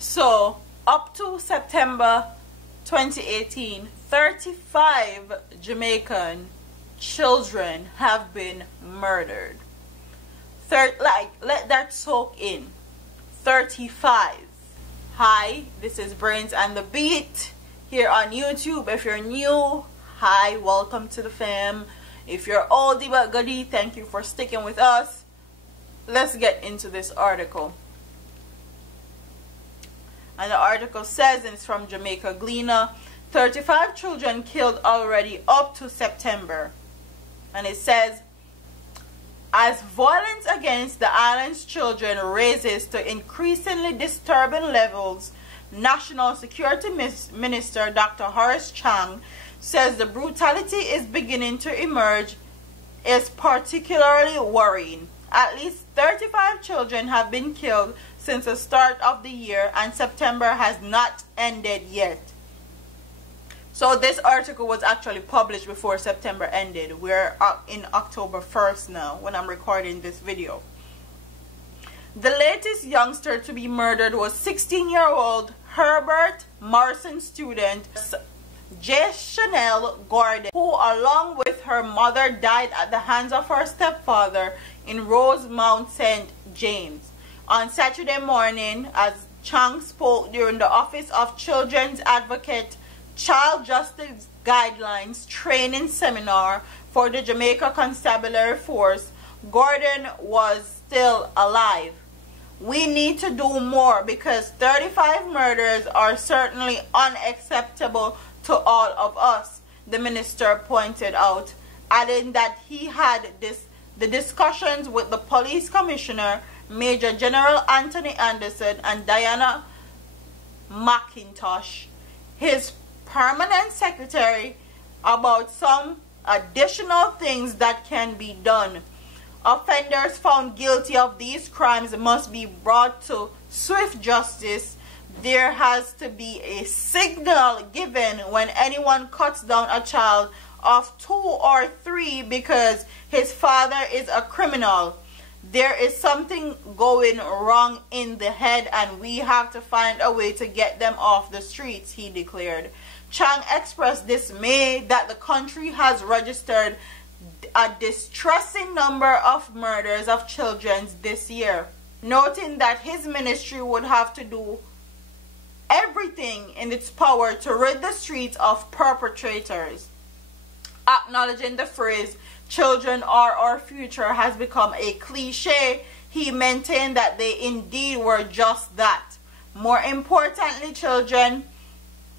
So up to September 2018, 35 Jamaican children have been murdered. Let that soak in. 35. Hi, this is Brains and the Beat here on YouTube. If you're new, hi, welcome to the fam. If you're oldie but goodie, thank you for sticking with us. Let's get into this article. And the article says, and it's from Jamaica Gleaner, 35 children killed already up to September. And it says, as violence against the island's children raises to increasingly disturbing levels, National Security Minister Dr. Horace Chang says the brutality is beginning to emerge is particularly worrying. At least 35 children have been killed since the start of the year, and September has not ended yet. So this article was actually published before September ended. We're in October 1st now when I'm recording this video. The latest youngster to be murdered was 16-year-old Herbert Morrison student G0NE, who along with her mother died at the hands of her stepfather in Rosemount, St. James. On Saturday morning, as Chang spoke during the Office of Children's Advocate Child Justice Guidelines training seminar for the Jamaica Constabulary Force, Gordon was still alive. We need to do more because 35 murders are certainly unacceptable to all of us, the minister pointed out, adding that he had the discussions with the police commissioner, Major General Anthony Anderson, and Diana McIntosh, his permanent secretary, about some additional things that can be done. Offenders found guilty of these crimes must be brought to swift justice. There has to be a signal given when anyone cuts down a child of 2 or 3 because his father is a criminal. There is something going wrong in the head and we have to find a way to get them off the streets, he declared. Chang expressed dismay that the country has registered a distressing number of murders of children this year, noting that his ministry would have to do everything in its power to rid the streets of perpetrators. Acknowledging the phrase, children are our future, has become a cliche, he maintained that they indeed were just that. More importantly, children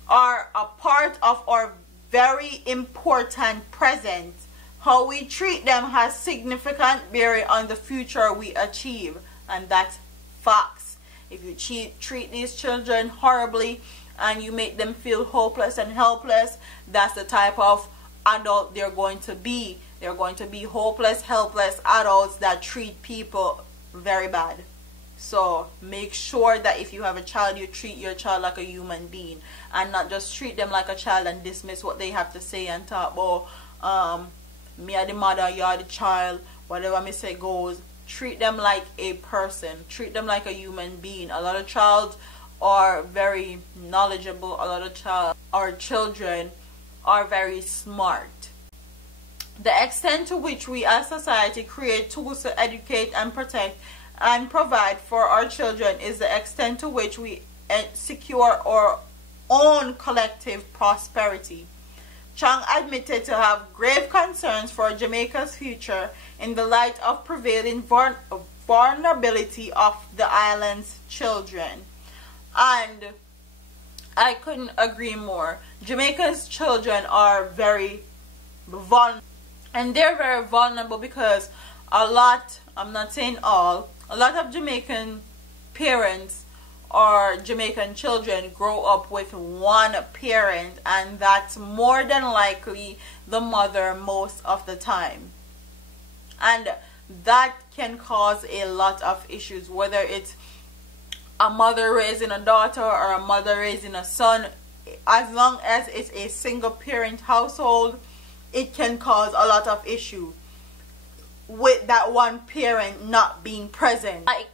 are a part of our very important present. How we treat them has significant bearing on the future we achieve, and that's facts. If you treat these children horribly and you make them feel hopeless and helpless, that's the type of adult they're going to be. They're going to be hopeless, helpless adults that treat people very bad. So make sure that if you have a child, you treat your child like a human being and not just treat them like a child and dismiss what they have to say and talk about, me are the mother, you are the child, whatever me say goes. Treat them like a person. Treat them like a human being. A lot of child are very knowledgeable. A lot of children are very smart. The extent to which we as society create tools to educate and protect and provide for our children is the extent to which we secure our own collective prosperity. Chang admitted to have grave concerns for Jamaica's future in the light of prevailing vulnerability of the island's children. And I couldn't agree more. Jamaica's children are very vulnerable. And they're very vulnerable because a lot, I'm not saying all, a lot of Jamaican parents or Jamaican children grow up with one parent, and that's more than likely the mother most of the time. And that can cause a lot of issues, whether it's a mother raising a daughter or a mother raising a son. As long as it's a single parent household, it can cause a lot of issue with that one parent not being present. Like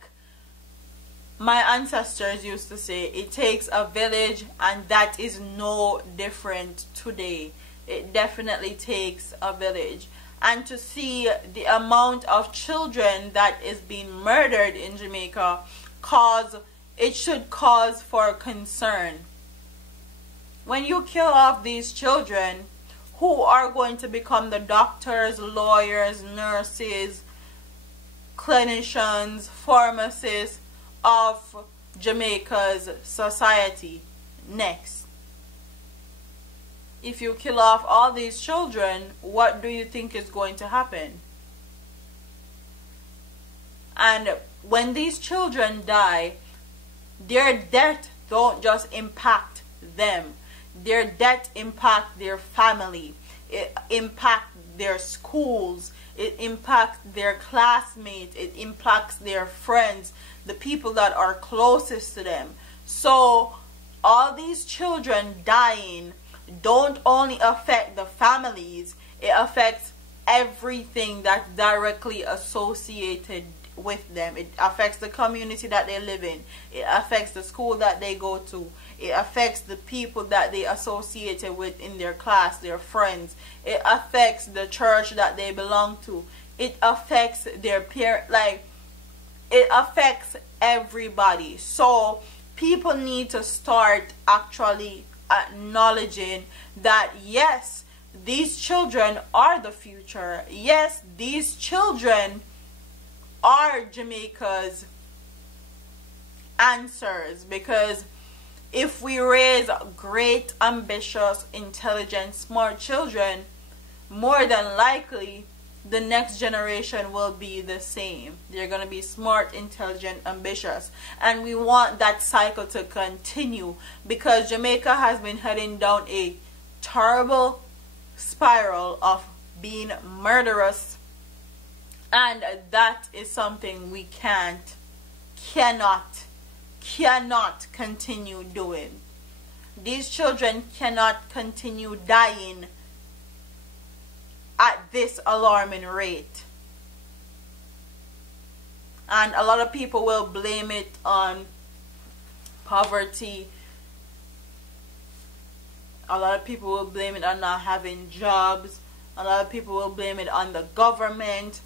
my ancestors used to say, it takes a village, and that is no different today. It definitely takes a village. And to see the amount of children that is being murdered in Jamaica, it should cause for concern. When you kill off these children, who are going to become the doctors, lawyers, nurses, clinicians, pharmacists of Jamaica's society next? If you kill off all these children, what do you think is going to happen? And when these children die, their death don't just impact them. Their death impact their family. It impacts their schools. It impacts their classmates. It impacts their friends, the people that are closest to them. So all these children dying don't only affect the families, it affects everything that's directly associated with them. It affects the community that they live in. It affects the school that they go to. It affects the people that they associated with in their class, their friends. It affects the church that they belong to. It affects their parents. Like, it affects everybody. So people need to start actually acknowledging that yes, these children are the future. Yes, these children are Jamaica's answers, because if we raise great, ambitious, intelligent, smart children, more than likely the next generation will be the same. They're going to be smart, intelligent, ambitious, and we want that cycle to continue, because Jamaica has been heading down a terrible spiral of being murderous, and that is something we cannot continue doing. These children cannot continue dying at this alarming rate. And a lot of people will blame it on poverty. A lot of people will blame it on not having jobs. A lot of people will blame it on the government.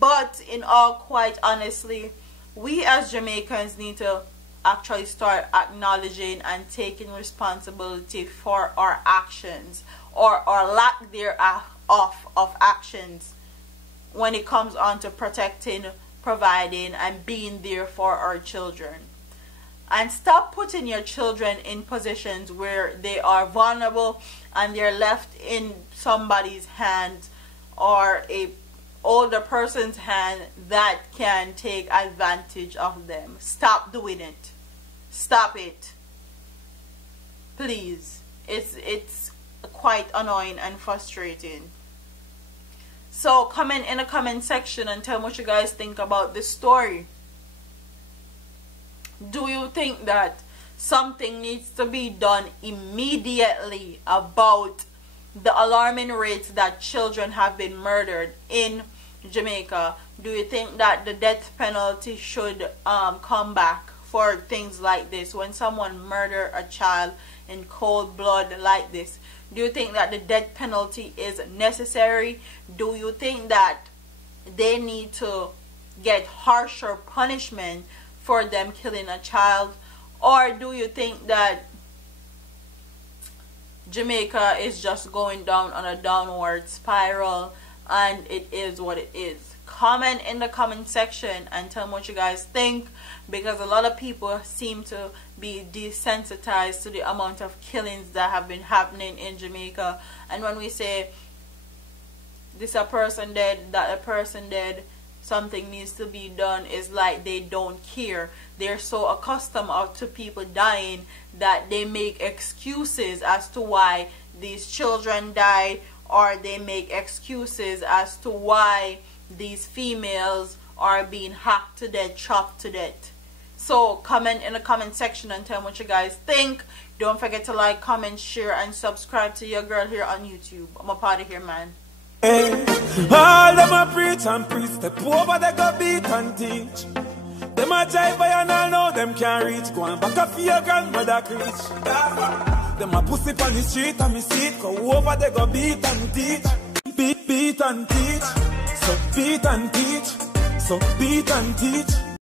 But in all quite honestly, we as Jamaicans need to actually start acknowledging and taking responsibility for our actions, or lack thereof of actions, when it comes on to protecting, providing, and being there for our children. And stop putting your children in positions where they are vulnerable and they're left in somebody's hands, or a older person's hand that can take advantage of them. Stop doing it. Stop it, please. It's quite annoying and frustrating. So comment in the comment section and tell me what you guys think about this story. Do you think that something needs to be done immediately about the alarming rates that children have been murdered in Jamaica? Do you think that the death penalty should come back for things like this? When someone murder a child in cold blood like this, do you think that the death penalty is necessary? Do you think that they need to get harsher punishment for them killing a child? Or do you think that Jamaica is just going down on a downward spiral and it is what it is? Comment in the comment section and tell me what you guys think, because a lot of people seem to be desensitized to the amount of killings that have been happening in Jamaica. And when we say this a person dead, that a person dead, something needs to be done, is like they don't care. They're so accustomed to people dying that they make excuses as to why these children died, or they make excuses as to why these females are being hacked to death, chopped to death. So comment in the comment section and tell me what you guys think. Don't forget to like, comment, share, and subscribe to your girl here on YouTube. I'm a part of here, man. All them a preach and preach, step over they go beat and teach. Them a jive by and all know them can't reach. Go and back up for your grandmother preach. Them a pussy on the street and me see it. Go over there go beat and teach. Beat and teach. So beat and teach. So beat and teach.